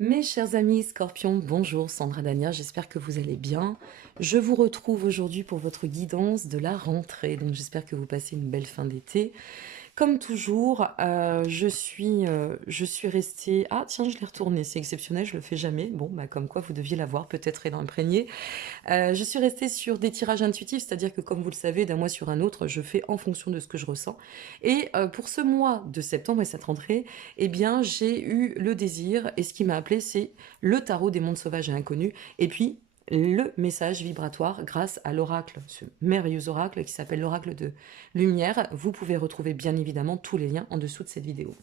Mes chers amis Scorpions, bonjour Sandra Dania, j'espère que vous allez bien. Je vous retrouve aujourd'hui pour votre guidance de la rentrée, donc j'espère que vous passez une belle fin d'été. Comme toujours, je suis restée... Ah tiens, je l'ai retourné, c'est exceptionnel, je le fais jamais. Bon, bah comme quoi vous deviez l'avoir peut-être imprégné. Je suis restée sur des tirages intuitifs, c'est-à-dire que comme vous le savez, d'un mois sur un autre, je fais en fonction de ce que je ressens. Et pour ce mois de septembre et cette rentrée, eh bien, j'ai eu le désir, et ce qui m'a appelé, c'est le tarot des mondes sauvages et inconnus, et puis le message vibratoire grâce à l'oracle, ce merveilleux oracle qui s'appelle l'oracle de lumière. Vous pouvez retrouver bien évidemment tous les liens en dessous de cette vidéo.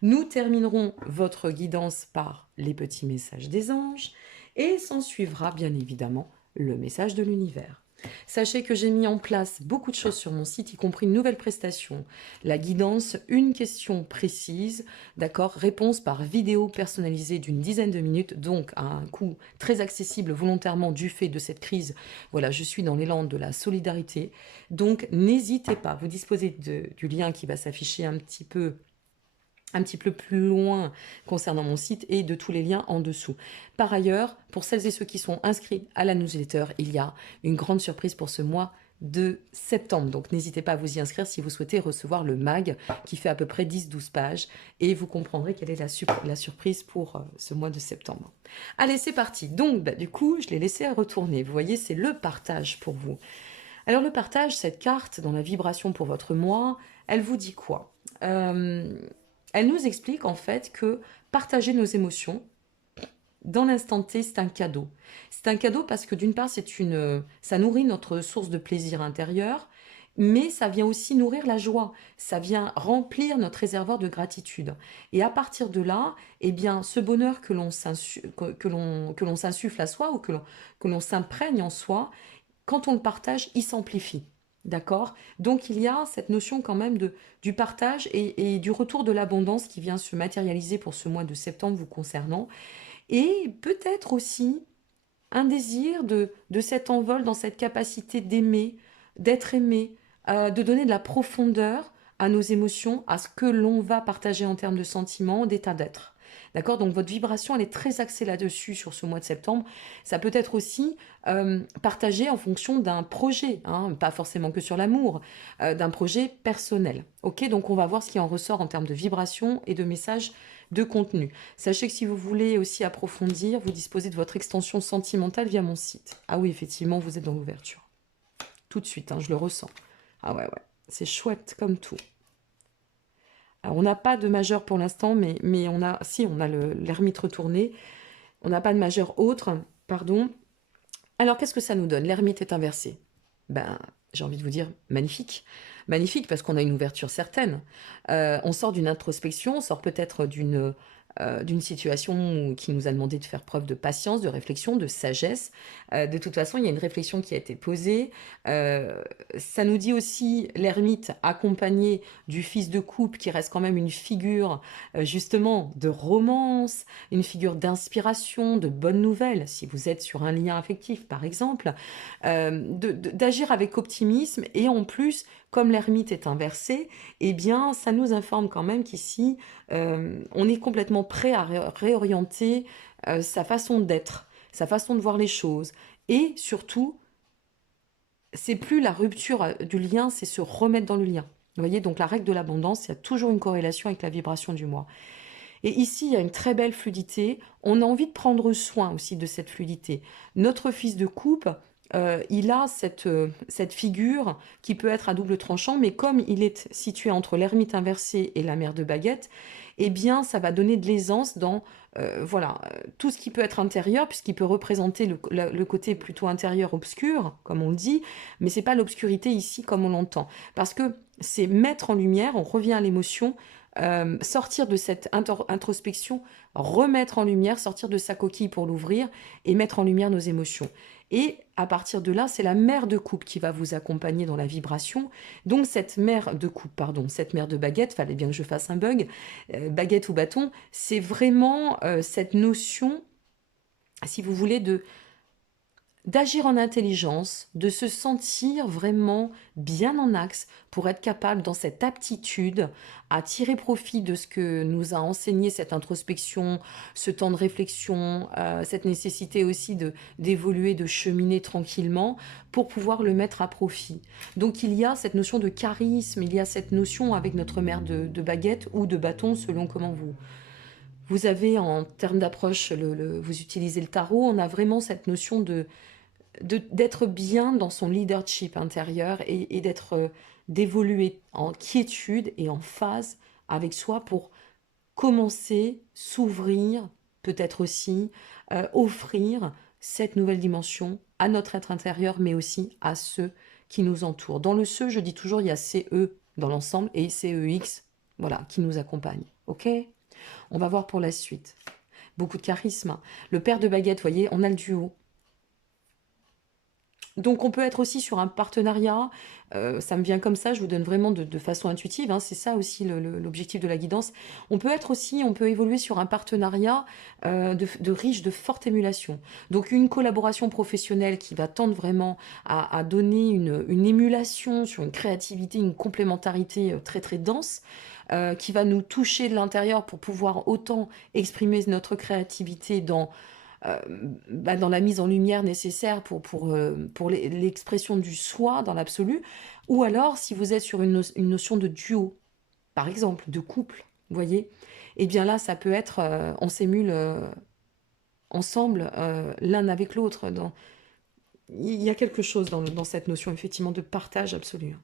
Nous terminerons votre guidance par les petits messages des anges, et s'en suivra bien évidemment le message de l'univers. Sachez que j'ai mis en place beaucoup de choses sur mon site, y compris une nouvelle prestation, la guidance, une question précise, d'accord, réponse par vidéo personnalisée d'une dizaine de minutes, donc à un coût très accessible volontairement du fait de cette crise. Voilà, je suis dans l'élan de la solidarité, donc n'hésitez pas, vous disposez du lien qui va s'afficher un petit peu plus loin concernant mon site et de tous les liens en dessous. Par ailleurs, pour celles et ceux qui sont inscrits à la newsletter, il y a une grande surprise pour ce mois de septembre. Donc n'hésitez pas à vous y inscrire si vous souhaitez recevoir le mag qui fait à peu près 10-12 pages et vous comprendrez quelle est la surprise pour ce mois de septembre. Allez, c'est parti. Donc du coup, je l'ai laissé retourner. Vous voyez, c'est le partage pour vous. Alors le partage, cette carte dans la vibration pour votre mois, elle vous dit quoi? Elle nous explique en fait que partager nos émotions dans l'instant T, c'est un cadeau. C'est un cadeau parce que d'une part, ça nourrit notre source de plaisir intérieur, mais ça vient aussi nourrir la joie. Ça vient remplir notre réservoir de gratitude. Et à partir de là, eh bien, ce bonheur que l'on s'insuffle à soi ou que l'on s'imprègne en soi, quand on le partage, il s'amplifie. D'accord? Donc il y a cette notion quand même du partage et du retour de l'abondance qui vient se matérialiser pour ce mois de septembre vous concernant. Et peut-être aussi un désir de cet envol dans cette capacité d'aimer, d'être aimé, de donner de la profondeur à nos émotions, à ce que l'on va partager en termes de sentiments, d'état d'être. D'accord? Donc votre vibration, elle est très axée là-dessus sur ce mois de septembre. Ça peut être aussi partagé en fonction d'un projet, hein, pas forcément que sur l'amour, d'un projet personnel. Ok? Donc on va voir ce qui en ressort en termes de vibration et de messages de contenu. Sachez que si vous voulez aussi approfondir, vous disposez de votre extension sentimentale via mon site. Ah oui, effectivement, vous êtes dans l'ouverture. Tout de suite, hein, je le ressens. Ah ouais, ouais, c'est chouette comme tout. Alors, on n'a pas de majeur pour l'instant, mais on a l'ermite retourné. On n'a pas de majeur autre, pardon. Alors, qu'est-ce que ça nous donne? L'ermite est inversé. Ben, j'ai envie de vous dire, magnifique. Magnifique parce qu'on a une ouverture certaine. On sort d'une introspection, on sort peut-être d'une situation qui nous a demandé de faire preuve de patience, de réflexion, de sagesse. De toute façon, il y a une réflexion qui a été posée. Ça nous dit aussi l'ermite accompagné du fils de coupe qui reste quand même une figure justement de romance, une figure d'inspiration, de bonnes nouvelles, si vous êtes sur un lien affectif par exemple, d'agir avec optimisme et en plus, comme l'ermite est inversé, eh bien ça nous informe quand même qu'ici, on est complètement prêt à réorienter sa façon d'être, sa façon de voir les choses et surtout, c'est plus la rupture du lien, c'est se remettre dans le lien. Vous voyez, donc la règle de l'abondance, il y a toujours une corrélation avec la vibration du moi. Et ici, il y a une très belle fluidité. On a envie de prendre soin aussi de cette fluidité. Notre fils de coupe, il a cette figure qui peut être à double tranchant, mais comme il est situé entre l'ermite inversé et la mère de baguette, eh bien, ça va donner de l'aisance dans voilà, tout ce qui peut être intérieur, puisqu'il peut représenter le côté plutôt intérieur obscur, comme on le dit, mais c'est pas l'obscurité ici comme on l'entend. Parce que c'est mettre en lumière, on revient à l'émotion, sortir de cette introspection, remettre en lumière, sortir de sa coquille pour l'ouvrir et mettre en lumière nos émotions. Et à partir de là, c'est la mère de coupe qui va vous accompagner dans la vibration. Donc cette mère de coupe, pardon, cette mère de baguette, fallait bien que je fasse un bug, baguette ou bâton, c'est vraiment cette notion, si vous voulez, d'agir en intelligence, de se sentir vraiment bien en axe pour être capable dans cette aptitude à tirer profit de ce que nous a enseigné cette introspection, ce temps de réflexion, cette nécessité aussi d'évoluer, de cheminer tranquillement pour pouvoir le mettre à profit. Donc il y a cette notion de charisme, il y a cette notion avec notre mère de baguette ou de bâton selon comment vous avez en termes d'approche, vous utilisez le tarot, on a vraiment cette notion d'être bien dans son leadership intérieur et d'être, d'évoluer en quiétude et en phase avec soi pour commencer, s'ouvrir, peut-être aussi, offrir cette nouvelle dimension à notre être intérieur, mais aussi à ceux qui nous entourent. Dans le «ce», je dis toujours, il y a «CE» dans l'ensemble et «CEX», voilà, qui nous accompagne. OK? On va voir pour la suite. Beaucoup de charisme. Le père de baguette, vous voyez, on a le duo. Donc on peut être aussi sur un partenariat, ça me vient comme ça, je vous donne vraiment de façon intuitive, hein, c'est ça aussi l'objectif de la guidance. On peut être aussi, on peut évoluer sur un partenariat de riche, de forte émulation. Donc une collaboration professionnelle qui va tendre vraiment à donner une émulation sur une créativité, une complémentarité très très dense, qui va nous toucher de l'intérieur pour pouvoir autant exprimer notre créativité euh, dans la mise en lumière nécessaire pour l'expression du soi dans l'absolu, ou alors si vous êtes sur une notion de duo, par exemple, de couple, vous voyez, et bien là, ça peut être, on s'émule ensemble, l'un avec l'autre. Il y a quelque chose dans cette notion, effectivement, de partage absolu.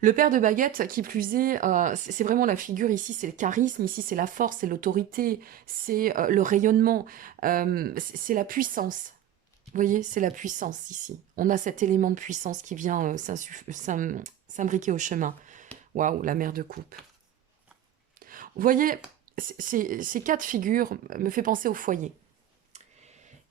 Le père de baguette, qui plus est, c'est vraiment la figure ici, c'est le charisme, ici c'est la force, c'est l'autorité, c'est le rayonnement, c'est la puissance. Vous voyez, c'est la puissance ici. On a cet élément de puissance qui vient s'imbriquer au chemin. Waouh, la mère de coupe. Vous voyez, ces quatre figures me fait penser au foyer.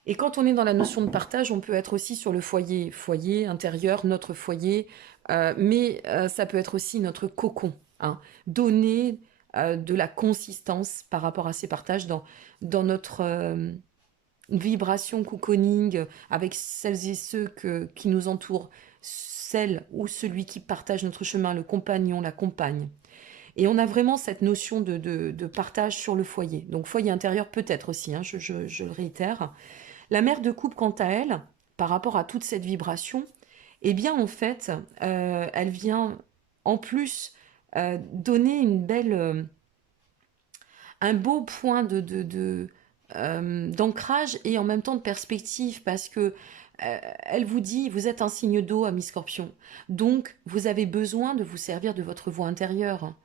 Et quand on est dans la notion de partage, on peut être aussi sur le foyer, foyer intérieur, notre foyer, mais ça peut être aussi notre cocon, hein. Donner de la consistance par rapport à ces partages dans notre vibration cocooning avec celles et ceux qui nous entourent, celle ou celui qui partage notre chemin, le compagnon, la compagne. Et on a vraiment cette notion de partage sur le foyer. Donc foyer intérieur peut-être aussi, hein, je le réitère. La mère de coupe, quant à elle, par rapport à toute cette vibration, eh bien, en fait, elle vient en plus donner un beau point d'ancrage et en même temps de perspective parce que elle vous dit, vous êtes un signe d'eau, ami Scorpion. Donc, vous avez besoin de vous servir de votre voix intérieure.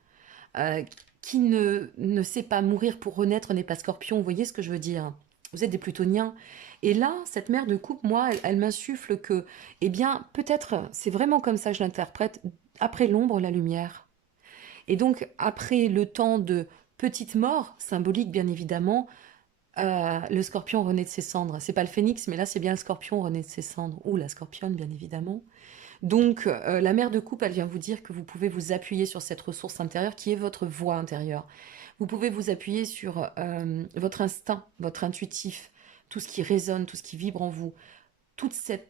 Euh, qui ne sait pas mourir pour renaître n'est pas Scorpion, vous voyez ce que je veux dire? Vous êtes des Plutoniens. Et là, cette mère de coupe, moi, elle m'insuffle que, eh bien, peut-être, c'est vraiment comme ça que je l'interprète, après l'ombre, la lumière. Et donc, après le temps de petite mort, symbolique bien évidemment, le scorpion renaît de ses cendres. C'est pas le phénix, mais là, c'est bien le scorpion renaît de ses cendres. Ou la scorpionne, bien évidemment. Donc, la mère de coupe, elle vient vous dire que vous pouvez vous appuyer sur cette ressource intérieure qui est votre voix intérieure. Vous pouvez vous appuyer sur votre instinct, votre intuitif, tout ce qui résonne, tout ce qui vibre en vous, toute cette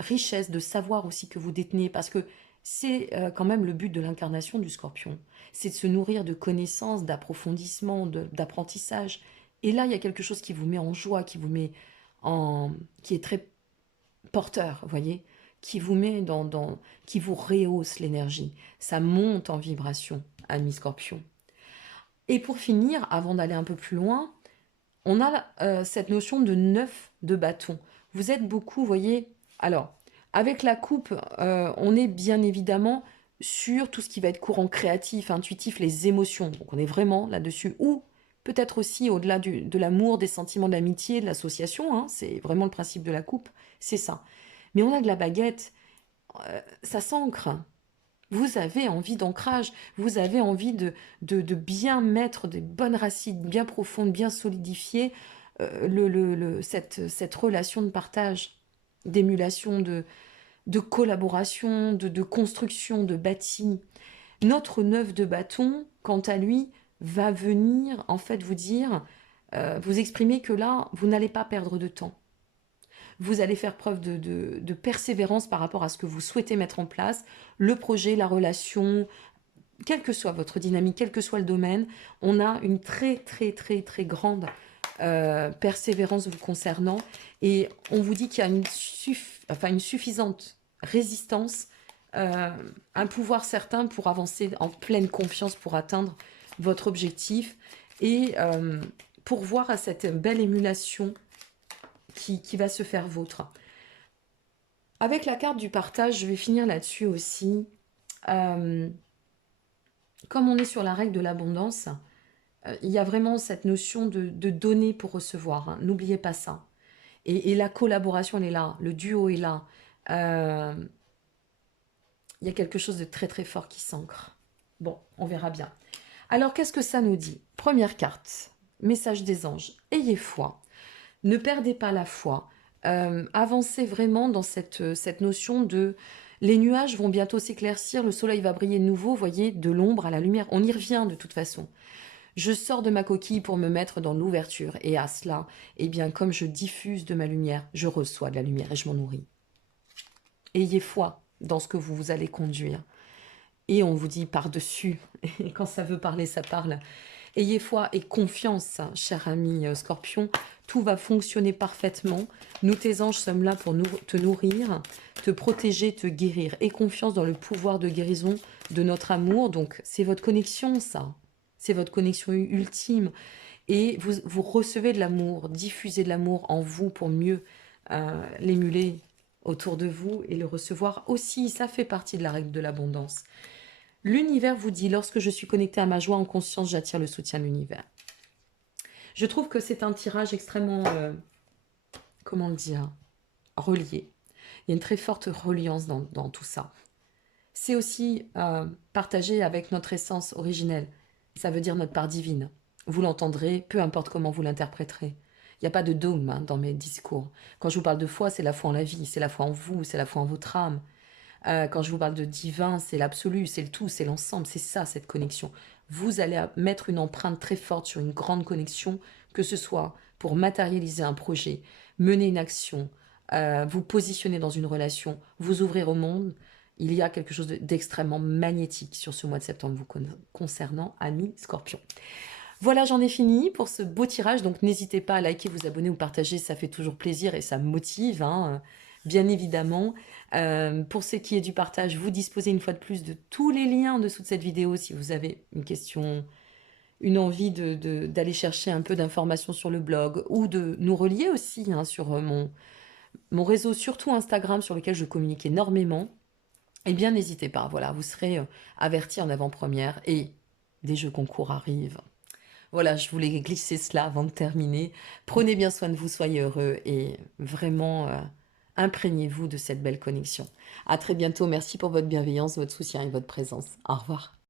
richesse de savoir aussi que vous détenez, parce que c'est quand même le but de l'incarnation du scorpion. C'est de se nourrir de connaissances, d'approfondissement, d'apprentissage. Et là, il y a quelque chose qui vous met en joie, qui vous met en... qui est très porteur, vous voyez, qui vous met qui vous rehausse l'énergie. Ça monte en vibration, ami Scorpion. Et pour finir, avant d'aller un peu plus loin, on a cette notion de 9 de bâton. Vous êtes beaucoup, vous voyez, alors, avec la coupe, on est bien évidemment sur tout ce qui va être courant créatif, intuitif, les émotions. Donc on est vraiment là-dessus. Ou peut-être aussi au-delà de l'amour, des sentiments de l'amitié, de l'association, hein, c'est vraiment le principe de la coupe, c'est ça. Mais on a de la baguette, ça s'ancre. Vous avez envie d'ancrage, vous avez envie de bien mettre des bonnes racines, bien profondes, bien solidifier cette relation de partage, d'émulation, de collaboration, de construction, de bâti. Notre neuf de bâton, quant à lui, va venir en fait vous dire, vous exprimer que là, vous n'allez pas perdre de temps. Vous allez faire preuve de persévérance par rapport à ce que vous souhaitez mettre en place, le projet, la relation, quelle que soit votre dynamique, quel que soit le domaine, on a une très, très, très, très grande persévérance vous concernant. Et on vous dit qu'il y a une suffisante résistance, un pouvoir certain pour avancer en pleine confiance pour atteindre votre objectif et pour voir à cette belle émulation qui va se faire vôtre. Avec la carte du partage, je vais finir là-dessus aussi. Comme on est sur la règle de l'abondance, il y a vraiment cette notion de donner pour recevoir, hein. N'oubliez pas ça. Et la collaboration, elle est là, le duo est là. Euh, il y a quelque chose de très très fort qui s'ancre. Bon, on verra bien. Alors, qu'est-ce que ça nous dit? Première carte, message des anges. Ayez foi. Ne perdez pas la foi. Avancez vraiment dans cette notion de... Les nuages vont bientôt s'éclaircir, le soleil va briller de nouveau, voyez, de l'ombre à la lumière. On y revient de toute façon. Je sors de ma coquille pour me mettre dans l'ouverture. Et à cela, eh bien, comme je diffuse de ma lumière, je reçois de la lumière et je m'en nourris. Ayez foi dans ce que vous allez conduire. Et on vous dit par-dessus, et quand ça veut parler, ça parle. Ayez foi et confiance, cher ami Scorpion, tout va fonctionner parfaitement. Nous, tes anges, sommes là pour te nourrir, te protéger, te guérir. Et confiance dans le pouvoir de guérison de notre amour. Donc, c'est votre connexion, ça. C'est votre connexion ultime. Et vous recevez de l'amour, diffusez de l'amour en vous pour mieux l'émuler autour de vous et le recevoir aussi. Ça fait partie de la règle de l'abondance. L'univers vous dit, lorsque je suis connectée à ma joie en conscience, j'attire le soutien de l'univers. Je trouve que c'est un tirage extrêmement, comment le dire, relié. Il y a une très forte reliance dans tout ça. C'est aussi partagé avec notre essence originelle. Ça veut dire notre part divine. Vous l'entendrez, peu importe comment vous l'interpréterez. Il n'y a pas de dogme hein, dans mes discours. Quand je vous parle de foi, c'est la foi en la vie, c'est la foi en vous, c'est la foi en votre âme. Quand je vous parle de divin, c'est l'absolu, c'est le tout, c'est l'ensemble, c'est ça cette connexion. Vous allez mettre une empreinte très forte sur une grande connexion, que ce soit pour matérialiser un projet, mener une action, vous positionner dans une relation, vous ouvrir au monde. Il y a quelque chose d'extrêmement magnétique sur ce mois de septembre vous concernant, amis Scorpion. Voilà, j'en ai fini pour ce beau tirage. Donc, n'hésitez pas à liker, vous abonner ou partager. Ça fait toujours plaisir et ça me motive, hein, bien évidemment. Pour ce qui est du partage, vous disposez une fois de plus de tous les liens en dessous de cette vidéo si vous avez une question, une envie d'aller chercher un peu d'informations sur le blog ou de nous relier aussi hein, sur mon réseau, surtout Instagram, sur lequel je communique énormément. Eh bien, n'hésitez pas. Voilà, vous serez avertis en avant-première et des jeux concours arrivent. Voilà, je voulais glisser cela avant de terminer. Prenez bien soin de vous, soyez heureux et vraiment imprégnez-vous de cette belle connexion. À très bientôt, merci pour votre bienveillance, votre soutien et votre présence. Au revoir.